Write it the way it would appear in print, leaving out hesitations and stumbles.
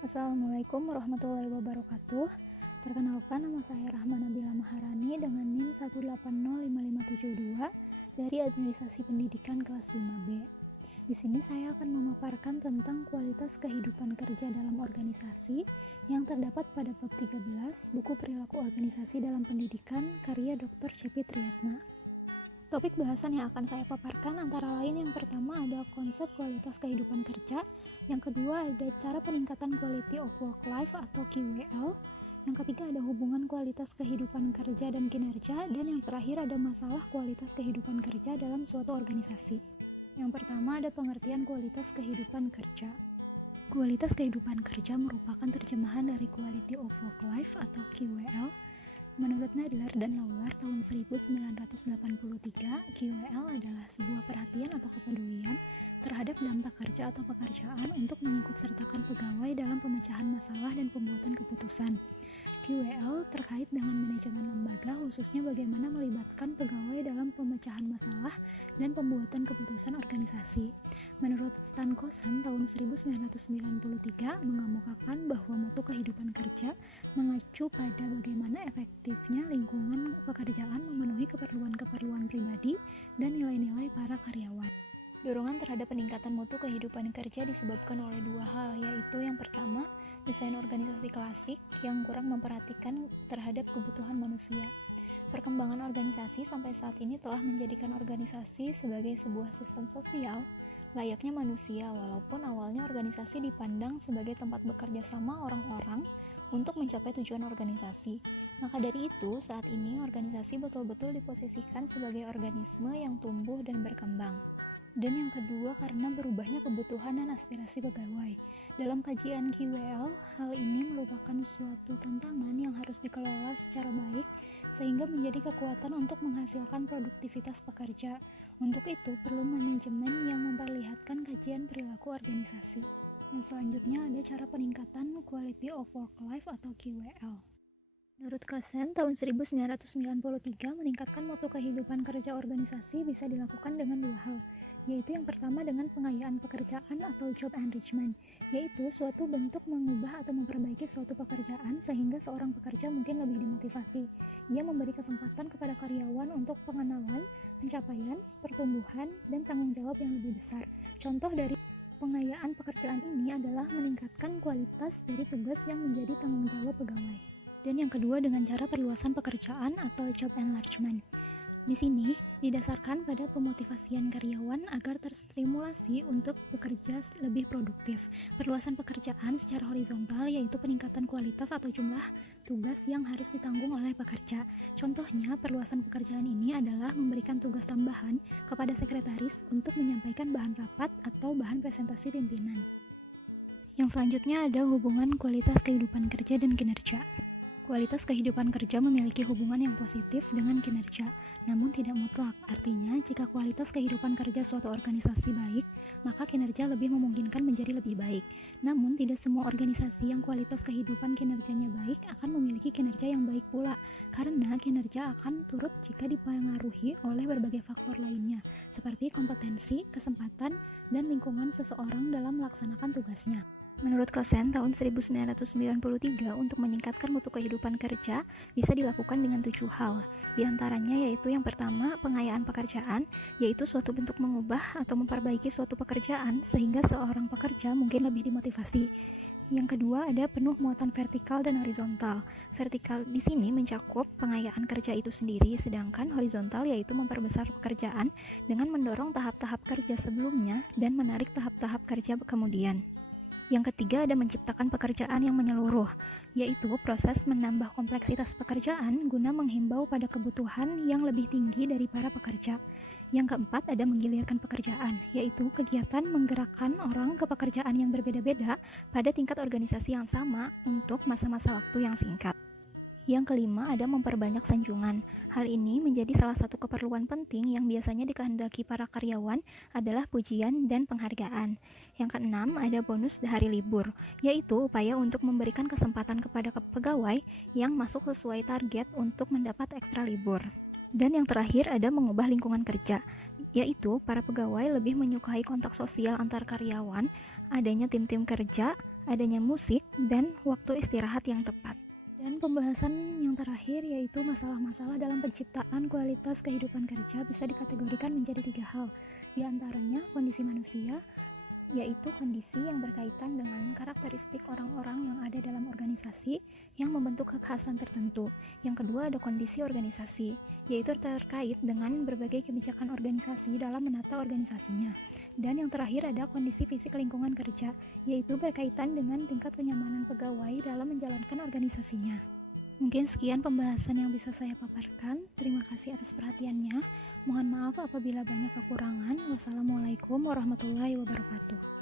Assalamualaikum warahmatullahi wabarakatuh. Perkenalkan, nama saya Rahma Nabila Maharani dengan NIM 1805572 dari Administrasi Pendidikan kelas 5B. Di sini saya akan memaparkan tentang kualitas kehidupan kerja dalam organisasi yang terdapat pada bab 13 buku perilaku organisasi dalam pendidikan karya Dr. Cepi Triyatna. Topik bahasan yang akan saya paparkan antara lain yang pertama ada konsep kualitas kehidupan kerja, yang kedua ada cara peningkatan quality of work life atau QWL, yang ketiga ada hubungan kualitas kehidupan kerja dan kinerja, dan yang terakhir ada masalah kualitas kehidupan kerja dalam suatu organisasi. Yang pertama ada pengertian kualitas kehidupan kerja. Kualitas kehidupan kerja merupakan terjemahan dari quality of work life atau QWL. Menurut Nadler dan Lawler tahun 1983, QWL adalah sebuah perhatian atau kepedulian terhadap dampak kerja atau pekerjaan untuk mengikutsertakan pegawai dalam pemecahan masalah dan pembuatan keputusan. QWL terkait dengan manajemen lembaga, khususnya bagaimana melibatkan pegawai dalam pemecahan masalah dan pembuatan keputusan organisasi. Menurut Stan Kosan tahun 1993 mengemukakan bahwa mutu kehidupan kerja mengacu pada bagaimana efektifnya lingkungan pekerjaan memenuhi keperluan-keperluan pribadi dan nilai-nilai para karyawan. Dorongan terhadap peningkatan mutu kehidupan kerja disebabkan oleh dua hal, yaitu yang pertama, desain organisasi klasik yang kurang memperhatikan terhadap kebutuhan manusia. Perkembangan organisasi sampai saat ini telah menjadikan organisasi sebagai sebuah sistem sosial layaknya manusia, walaupun awalnya organisasi dipandang sebagai tempat bekerja sama orang-orang untuk mencapai tujuan organisasi. Maka dari itu, saat ini organisasi betul-betul diposisikan sebagai organisme yang tumbuh dan berkembang. Dan yang kedua, karena berubahnya kebutuhan dan aspirasi pegawai. Dalam kajian QWL, hal ini merupakan suatu tantangan yang harus dikelola secara baik sehingga menjadi kekuatan untuk menghasilkan produktivitas pekerja. Untuk itu, perlu manajemen yang memperlihatkan kajian perilaku organisasi. Yang selanjutnya ada cara peningkatan quality of work life atau QWL. Menurut Kosen, tahun 1993 meningkatkan mutu kehidupan kerja organisasi bisa dilakukan dengan dua hal, yaitu yang pertama dengan pengayaan pekerjaan atau job enrichment, yaitu suatu bentuk mengubah atau memperbaiki suatu pekerjaan sehingga seorang pekerja mungkin lebih dimotivasi. Ia memberi kesempatan kepada karyawan untuk pengenalan, pencapaian, pertumbuhan, dan tanggung jawab yang lebih besar. Contoh dari pengayaan pekerjaan ini adalah meningkatkan kualitas dari tugas yang menjadi tanggung jawab pegawai. Dan yang kedua dengan cara perluasan pekerjaan atau job enlargement. Di sini didasarkan pada pemotivasian karyawan agar terstimulasi untuk bekerja lebih produktif. Perluasan pekerjaan secara horizontal yaitu peningkatan kualitas atau jumlah tugas yang harus ditanggung oleh pekerja. Contohnya, perluasan pekerjaan ini adalah memberikan tugas tambahan kepada sekretaris untuk menyampaikan bahan rapat atau bahan presentasi pimpinan. Yang selanjutnya ada hubungan kualitas kehidupan kerja dan kinerja. Kualitas kehidupan kerja memiliki hubungan yang positif dengan kinerja, namun tidak mutlak. Artinya, jika kualitas kehidupan kerja suatu organisasi baik, maka kinerja lebih memungkinkan menjadi lebih baik. Namun, tidak semua organisasi yang kualitas kehidupan kinerjanya baik akan memiliki kinerja yang baik pula, karena kinerja akan turut jika dipengaruhi oleh berbagai faktor lainnya, seperti kompetensi, kesempatan, dan lingkungan seseorang dalam melaksanakan tugasnya. Menurut Kosen, tahun 1993 untuk meningkatkan mutu kehidupan kerja bisa dilakukan dengan 7 hal. Di antaranya yaitu yang pertama, pengayaan pekerjaan, yaitu suatu bentuk mengubah atau memperbaiki suatu pekerjaan sehingga seorang pekerja mungkin lebih dimotivasi. Yang kedua ada penuh muatan vertikal dan horizontal. Vertikal di sini mencakup pengayaan kerja itu sendiri, sedangkan horizontal yaitu memperbesar pekerjaan dengan mendorong tahap-tahap kerja sebelumnya dan menarik tahap-tahap kerja kemudian. Yang ketiga ada menciptakan pekerjaan yang menyeluruh, yaitu proses menambah kompleksitas pekerjaan guna menghimbau pada kebutuhan yang lebih tinggi dari para pekerja. Yang keempat ada menggilirkan pekerjaan, yaitu kegiatan menggerakkan orang ke pekerjaan yang berbeda-beda pada tingkat organisasi yang sama untuk masa-masa waktu yang singkat. Yang kelima ada memperbanyak sanjungan. Hal ini menjadi salah satu keperluan penting yang biasanya dikehendaki para karyawan adalah pujian dan penghargaan. Yang keenam ada bonus hari libur, yaitu upaya untuk memberikan kesempatan kepada pegawai yang masuk sesuai target untuk mendapat ekstra libur. Dan yang terakhir ada mengubah lingkungan kerja, yaitu para pegawai lebih menyukai kontak sosial antar karyawan, adanya tim-tim kerja, adanya musik, dan waktu istirahat yang tepat. Dan pembahasan yang terakhir yaitu masalah-masalah dalam penciptaan kualitas kehidupan kerja bisa dikategorikan menjadi 3 hal. Di antaranya kondisi manusia, yaitu kondisi yang berkaitan dengan karakteristik orang-orang yang ada dalam organisasi yang membentuk kekhasan tertentu. Yang kedua ada kondisi organisasi, yaitu terkait dengan berbagai kebijakan organisasi dalam menata organisasinya. Dan yang terakhir ada kondisi fisik lingkungan kerja, yaitu berkaitan dengan tingkat kenyamanan pegawai dalam menjalankan organisasinya. Mungkin sekian pembahasan yang bisa saya paparkan. Terima kasih atas perhatiannya. Mohon maaf apabila banyak kekurangan. Wassalamualaikum warahmatullahi wabarakatuh.